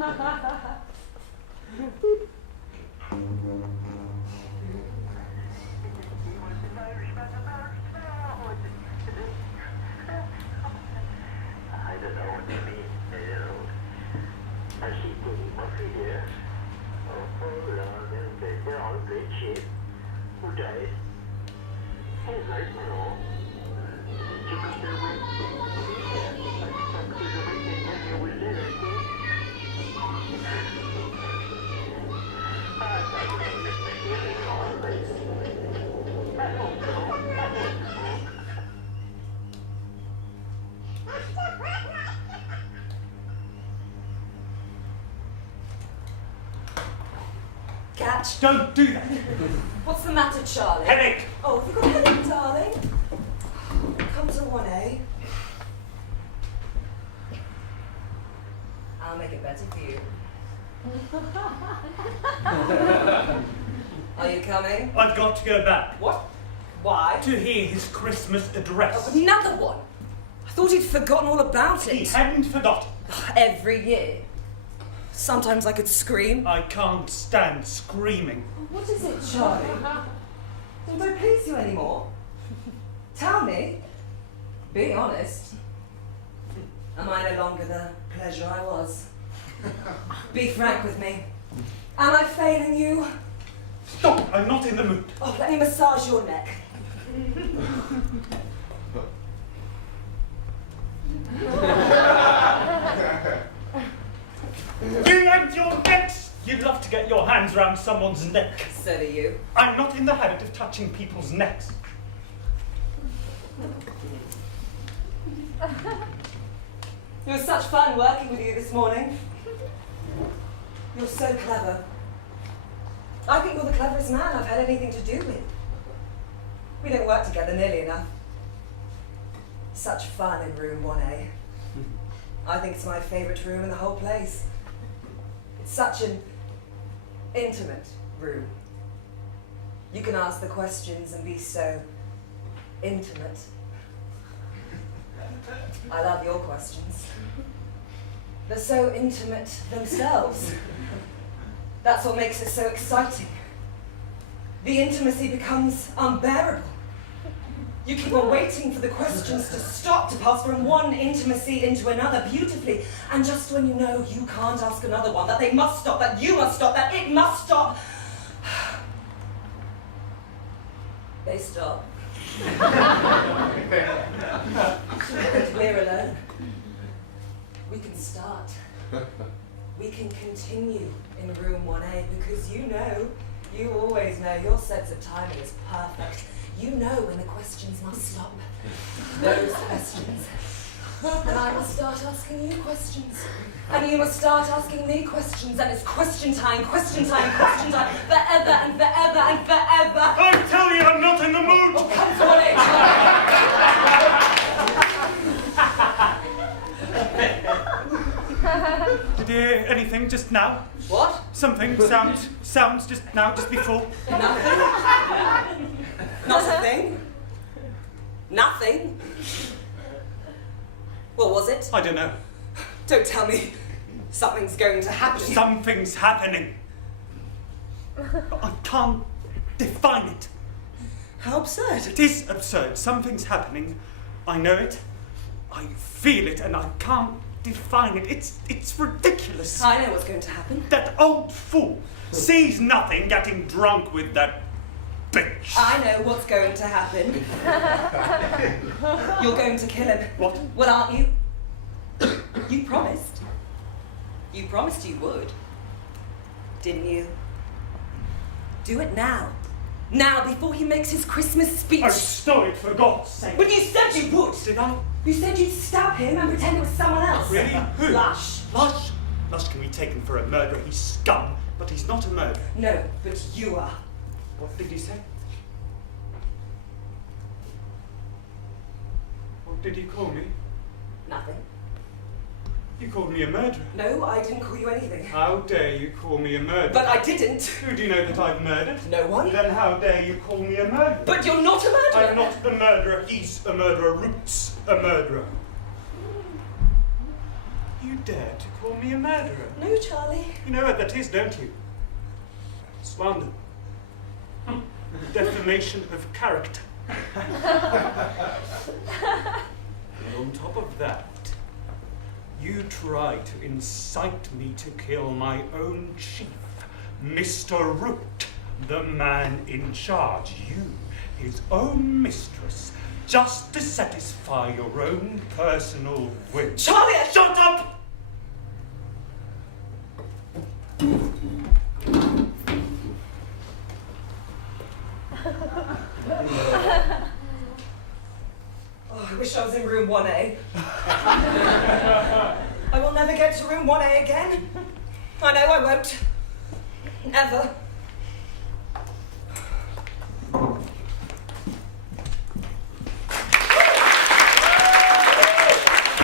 don't know what you mean, Harold. I see Teddy Murphy here. Oh, Lord, they're all in great shape. Who died? His life, you know. You got their way. I stuck to the way they tell you was there, I think. I thought you were feeling all right. I hope so. I hope so. Catch. Don't do that. What's the matter, Charlie? Headache. Oh, have you got a headache, darling? Come to 1A. I'll make it better for you. Are you coming? I've got to go back. What? Why? To hear his Christmas address. Oh, another one? I thought he'd forgotten all about it. He hadn't forgotten. Every year. Sometimes I could scream. I can't stand screaming. What is it, Charlie? Don't I please you anymore? Tell me. Be honest. Am I no longer the pleasure I was? Be frank with me. Am I failing you? Stop! I'm not in the mood. Oh, let me massage your neck. You and your necks! You love to get your hands round someone's neck. So do you. I'm not in the habit of touching people's necks. It was such fun working with you this morning. You're so clever. I think you're the cleverest man I've had anything to do with. We don't work together nearly enough. Such fun in room 1A. I think it's my favourite room in the whole place. It's such an intimate room. You can ask the questions and be so intimate. I love your questions. They're so intimate themselves. That's what makes it so exciting. The intimacy becomes unbearable. You keep on waiting for the questions to stop, to pass from one intimacy into another beautifully. And just when you know you can't ask another one, that they must stop, that you must stop, that it must stop, they stop. And we're alone. We can start. We can continue in room 1A because you always know, your sense of timing is perfect. You know when the questions must stop. Those questions. And I must start asking you questions. And you must start asking me questions. And it's question time, question time, question time, forever and forever and forever. I tell you, I'm not in the mood. Oh, come on in. Did you hear anything just now? What? Something, sounds just now, just before. Nothing? Not a thing? Nothing? What was it? I don't know. Don't tell me something's going to happen. Something's happening. I can't define it. How absurd. It is absurd. Something's happening. I know it. I feel it, and I can't define it. It's ridiculous. I know what's going to happen. That old fool sees nothing getting drunk with that bitch. I know what's going to happen. You're going to kill him. What? Well, aren't you? You promised. You promised you would. Didn't you? Do it now. Now, before he makes his Christmas speech. Oh, stop it, for God's sake. But you said you would. Did I? You said you'd stab him and pretend it was someone else. Really? Who? Lush. Lush? Lush can be taken for a murderer. He's scum, but he's not a murderer. No, but you are. What did you say? What did you call me? Nothing. You called me a murderer. No, I didn't call you anything. How dare you call me a murderer? But I didn't. Who do you know that I've murdered? No one. Then how dare you call me a murderer? But you're not a murderer. I'm not a murderer. He's a murderer. Roots a murderer. You You dare to call me a murderer? No, Charlie. You know what that is, don't you? Slander. Defamation of character. And on top of that, you try to incite me to kill my own chief, Mr. Root, the man in charge. You, his own mistress, just to satisfy your own personal whim. Charlie, Shut up! Oh, I wish I was in room 1A. I will never get to room 1A again. I know I won't. Ever.